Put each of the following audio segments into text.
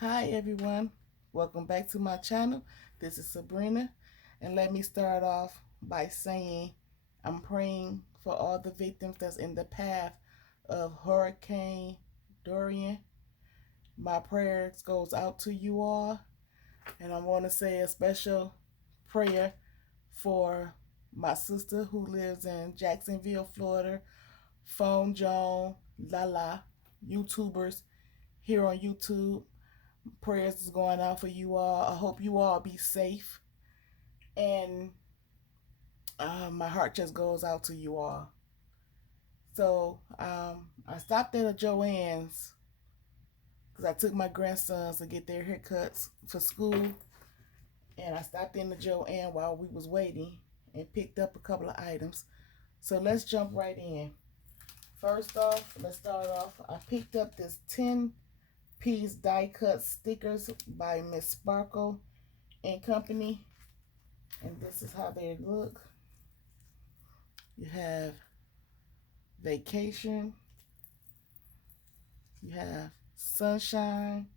Hi everyone, welcome back to my channel. This is Sabrina, and let me start off by saying I'm praying for all the victims that's in the path of Hurricane Dorian. My prayers goes out to you all, and I want to say a special prayer for my sister who lives in Jacksonville, Florida, Phone Joan, Lala, YouTubers here on YouTube. Prayers is going out for you all. I hope you all be safe. And my heart just goes out to you all. So I stopped at a Joann's because I took my grandsons to get their haircuts for school. And I stopped in the Joann while we was waiting and picked up a couple of items. So let's jump right in. First off, let's start off. I picked up this 10-piece die cut stickers by Miss Sparkle and Company. And this is how they look. You have vacation. You have sunshine.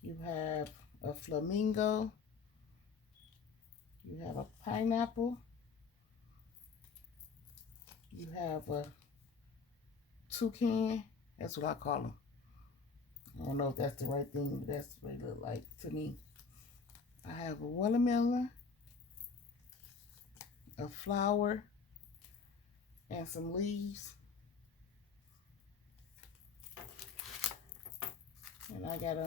You have a flamingo. You have a pineapple. You have a toucan. That's what I call them. I don't know if that's the right thing, but that's what they look like to me. I have a watermelon, a flower, and some leaves. And I got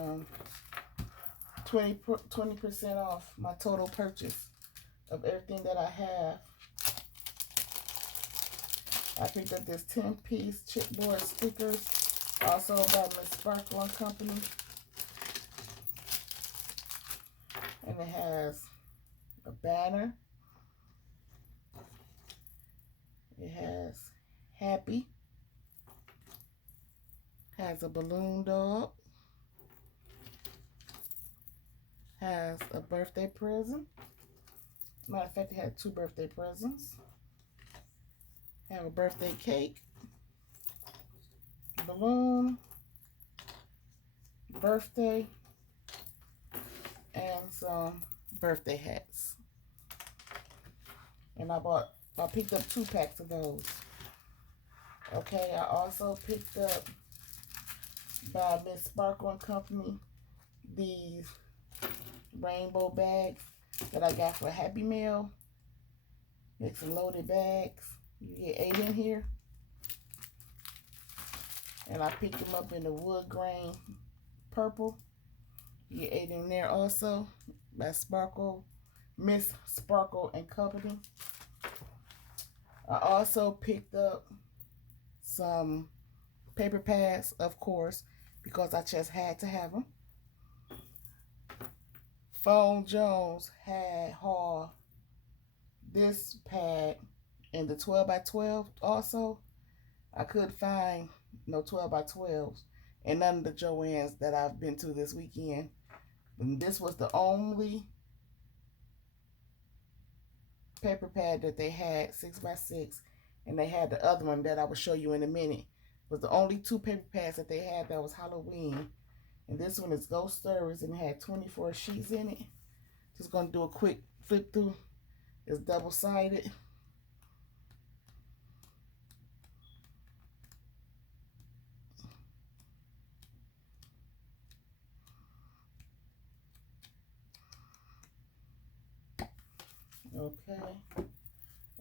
20% off my total purchase of everything that I have. I picked up this 10-piece chipboard stickers, also by Miss Sparkle and Company. And it has a banner. It has happy. Has a balloon dog. Has a birthday present. Matter of fact, it had 2 birthday presents. Have a birthday cake, balloon, birthday, and some birthday hats. And I picked up 2 packs of those. Okay, I also picked up by Miss Sparkle and Company these rainbow bags that I got for Happy Meal. Mix and loaded bags. You get 8 in here. And I picked them up in the wood grain purple. You get 8 in there also. By Sparkle, Miss Sparkle and Company. I also picked up some paper pads, of course, because I just had to have them. Phone Jones had hauled this pad in the 12 by 12 also. I couldn't find no 12 by 12s in none of the Joann's that I've been to this weekend. And this was the only paper pad that they had, 6 by 6, and they had the other one that I will show you in a minute. It was the only 2 paper pads that they had that was Halloween. And this one is Ghost Stories and it had 24 sheets in it. Just gonna do a quick flip through. It's double-sided. Okay.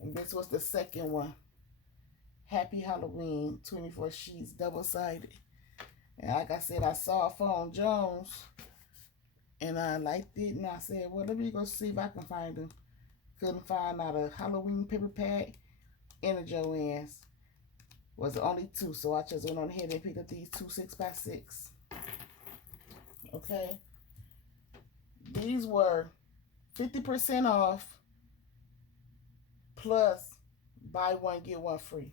And this was the second one. Happy Halloween, 24 sheets, double-sided. And like I said, I saw Phone Jones and I liked it, and I said, well, let me go see if I can find them. Couldn't find out a Halloween paper pad in a Joann's. Was the only 2, so I just went on ahead and picked up these 2 6 by 6. Okay. These were 50% off plus buy one, get one free.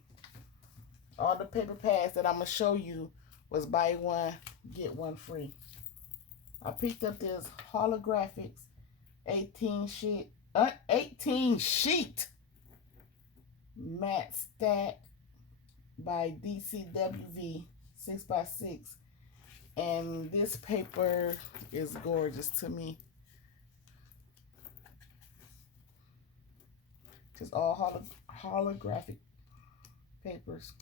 All the paper pads that I'm going to show you was buy one, get one free. I picked up this holographics 18 sheet matte stack by DCWV 6 by 6. And this paper is gorgeous to me. Just all holographic papers.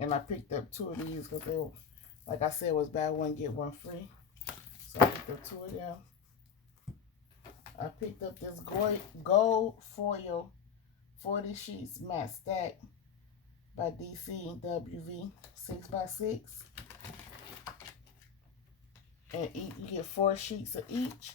And I picked up 2 of these because they were, like I said, was buy one get one free. So I picked up 2 of them. I picked up this gold foil 40 sheets matte stack by DCWV 6x6. And you get 4 sheets of each.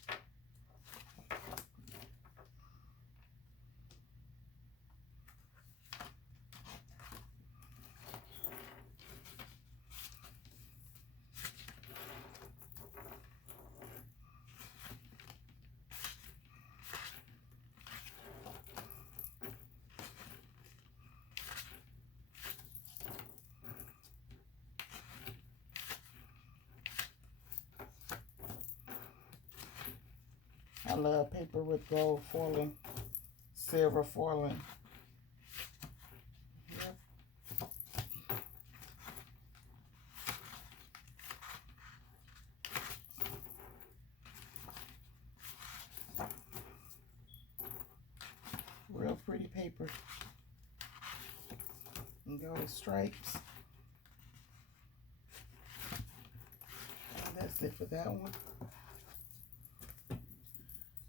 I love paper with gold foiling, silver foiling. Yep. Real pretty paper. And go with stripes. And that's it for that one.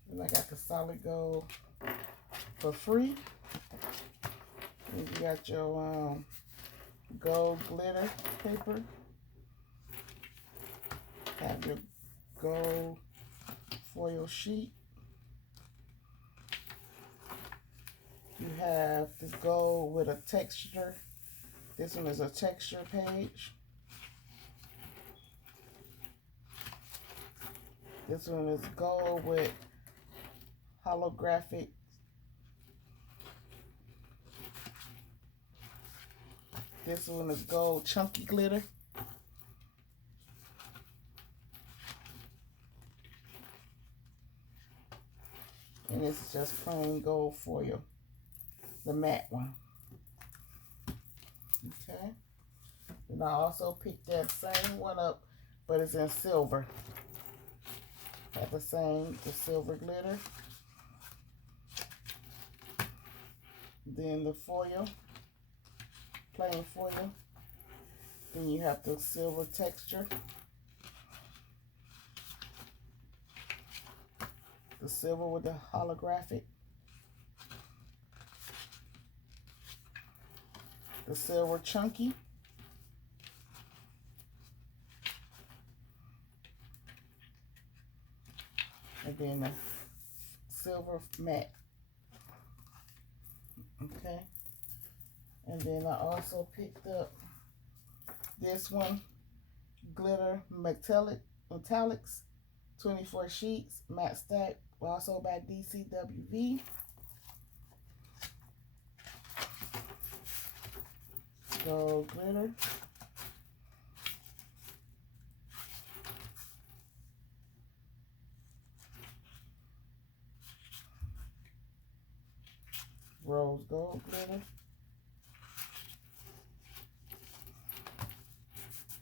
And I got the solid gold for free. And you got your gold glitter paper. Have your gold foil sheet. You have this gold with a texture. This one is a texture page. This one is gold with holographic. This one is gold chunky glitter. And this is just plain gold foil, the matte one. Okay. And I also picked that same one up, but it's in silver. Got the silver glitter. Then the foil, plain foil. Then you have the silver texture. The silver with the holographic. The silver chunky. And then the silver matte. Okay. And then I also picked up this one, glitter metallics, 24 sheets, matte stack, also by DCWV. Gold glitter. Rose gold glitter.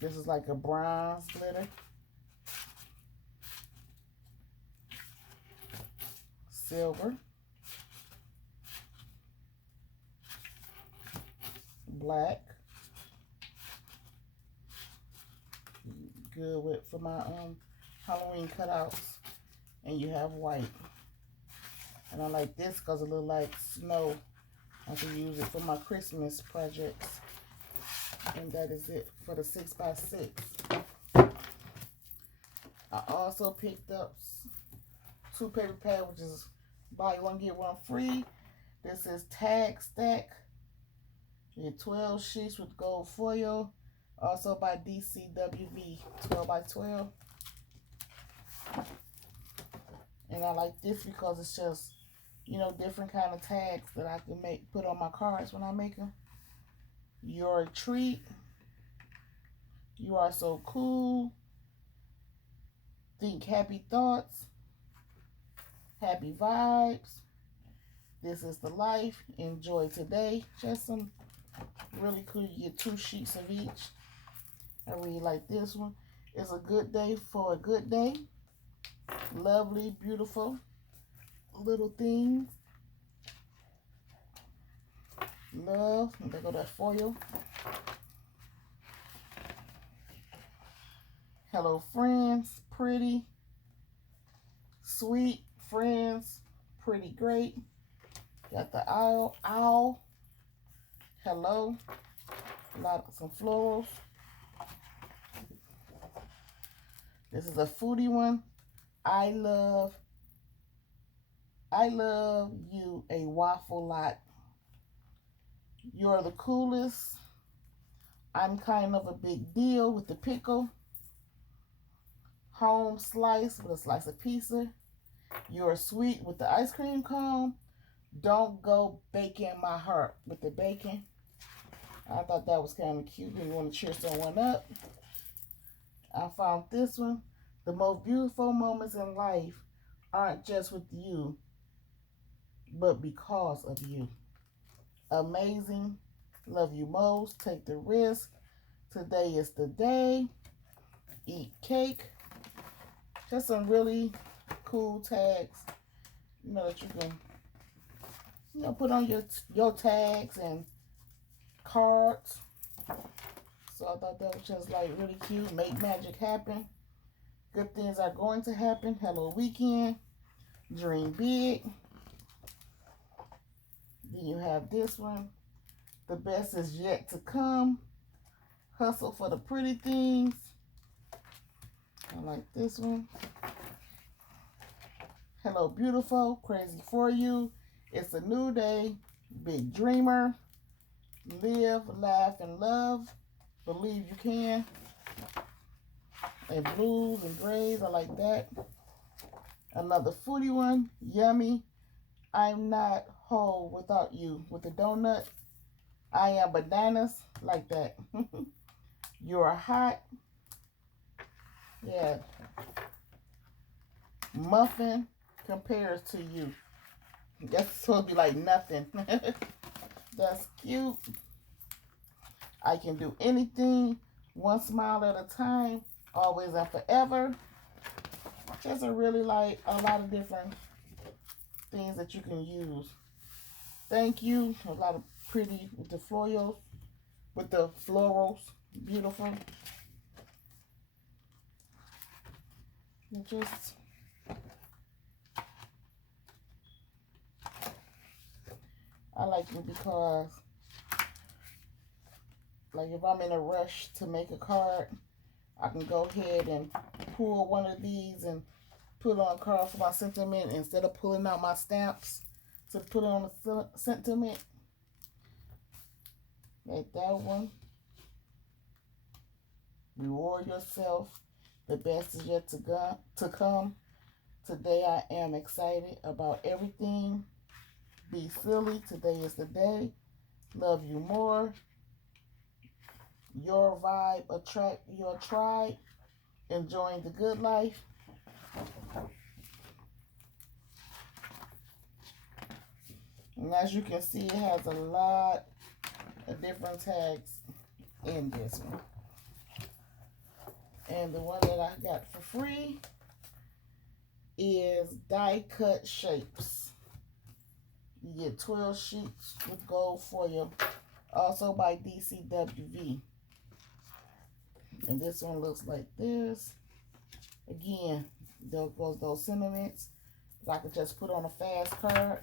This is like a bronze glitter. Silver. Black. Good with for my Halloween cutouts. And you have white. And I like this because it looks like snow. I can use it for my Christmas projects. And that is it for the 6x6. I also picked up 2 paper pads, which is buy one get one free. This is tag stack. You get 12 sheets with gold foil. Also by DCWV, 12x12. And I like this because it's just, you know, different kind of tags that I can put on my cards when I make them. You're a treat. You are so cool. Think happy thoughts. Happy vibes. This is the life. Enjoy today. Just some really cool. You get 2 sheets of each. I really like this one. It's a good day for a good day. Lovely, beautiful little things. Love. And there go that foil. Hello, friends. Pretty. Sweet. Friends. Pretty great. Got the owl. Hello. Some florals. This is a foodie one. I love you a waffle lot. You're the coolest. I'm kind of a big deal with the pickle. Home slice with a slice of pizza. You're sweet with the ice cream cone. Don't go baking my heart with the bacon. I thought that was kind of cute when you want to cheer someone up. I found this one. The most beautiful moments in life aren't just with you, but because of you. Amazing. Love you most. Take the risk. Today is the day. Eat cake. Just some really cool tags, that you can, put on your tags and cards. So I thought that was just like really cute. Make magic happen. Good things are going to happen. Hello, weekend. Dream big. Then you have this one. The best is yet to come. Hustle for the pretty things. I like this one. Hello, beautiful. Crazy for you. It's a new day. Big dreamer. Live, laugh, and love. Believe you can. And blues and grays. I like that. Another foodie one. Yummy. I'm not whole without you. With the donut. I am bananas. Like that. You're hot. Yeah. Muffin compares to you. That's supposed to be like nothing. That's cute. I can do anything. One smile at a time. Always and forever. Just a really like a lot of different things that you can use. Thank you. A lot of pretty with the florals. With the florals. Beautiful. And just I like it because like if I'm in a rush to make a card, I can go ahead and pull one of these and put on a card for my sentiment instead of pulling out my stamps to put on a sentiment. Like that one. Reward yourself. The best is yet to come. Today I am excited about everything. Be silly. Today is the day. Love you more. Your vibe attract your tribe. Enjoying the good life. And as you can see, it has a lot of different tags in this one. And the one that I got for free is die cut shapes. You get 12 sheets with gold foil. Also by DCWV. And this one looks like this. Again, there goes those sentiments that I could just put on a fast card.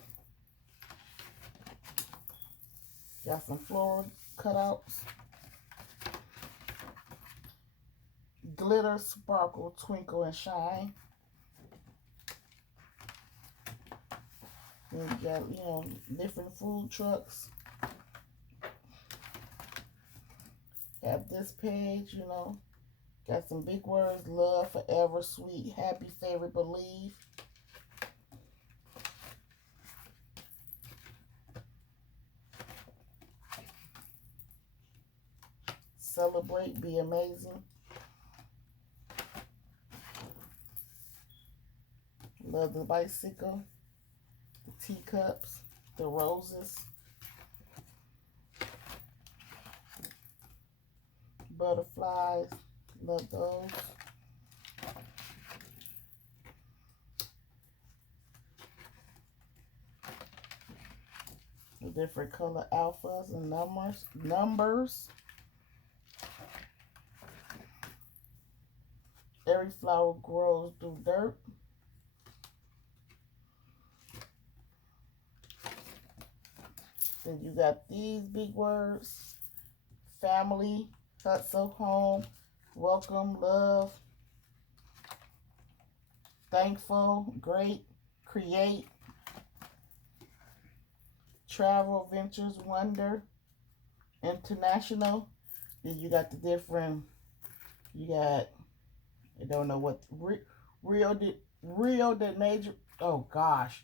Got some floral cutouts. Glitter, sparkle, twinkle, and shine. And you got, different food trucks. Have this page, got some big words. Love, forever, sweet, happy, favorite, believe. Celebrate, be amazing. Love the bicycle, the teacups, the roses, butterflies. Love those. The different color alphas and numbers. Every flower grows through dirt. Then you got these big words: family, hustle, home, welcome, love, thankful, great, create, travel, ventures, wonder, international. Then you got the different, you got, I don't know what, Rio de Janeiro, oh gosh,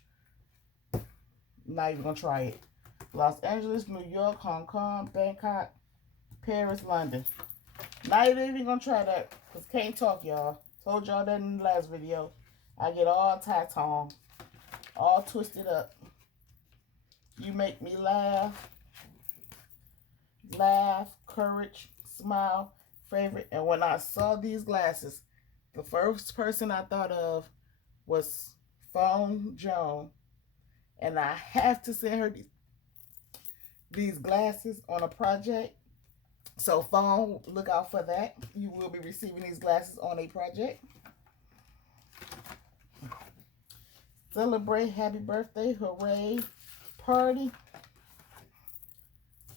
not even gonna try it. Los Angeles, New York, Hong Kong, Bangkok, Paris, London. Not even gonna try that, because can't talk, y'all. Told y'all that in the last video. I get all tie-tongue, all twisted up. You make me laugh, courage, smile, favorite. And when I saw these glasses, the first person I thought of was Victims Joann. And I have to send her these glasses on a project. So phone, look out for that. You will be receiving these glasses on a project. Celebrate, happy birthday, hooray, party.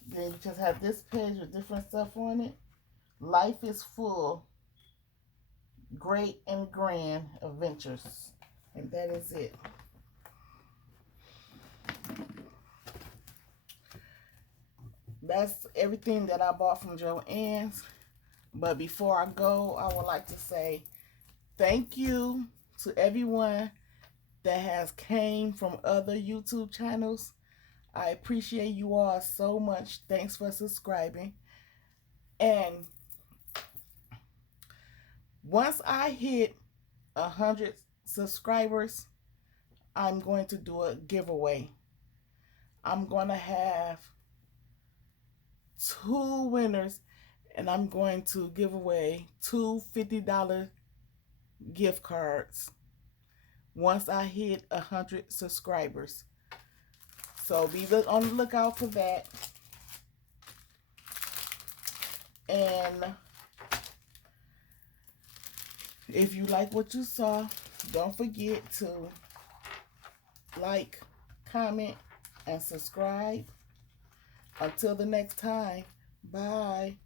Then you just have this page with different stuff on it. Life is full, great and grand adventures. And that is it. That's everything that I bought from Joann's. But before I go, I would like to say thank you to everyone that has came from other YouTube channels. I appreciate you all so much. Thanks for subscribing. And once I hit 100 subscribers, I'm going to do a giveaway. I'm going to have 2 winners, and I'm going to give away 2 $50 gift cards once I hit 100 subscribers. So be on the lookout for that. And if you like what you saw, don't forget to like, comment, and subscribe. Until the next time, bye.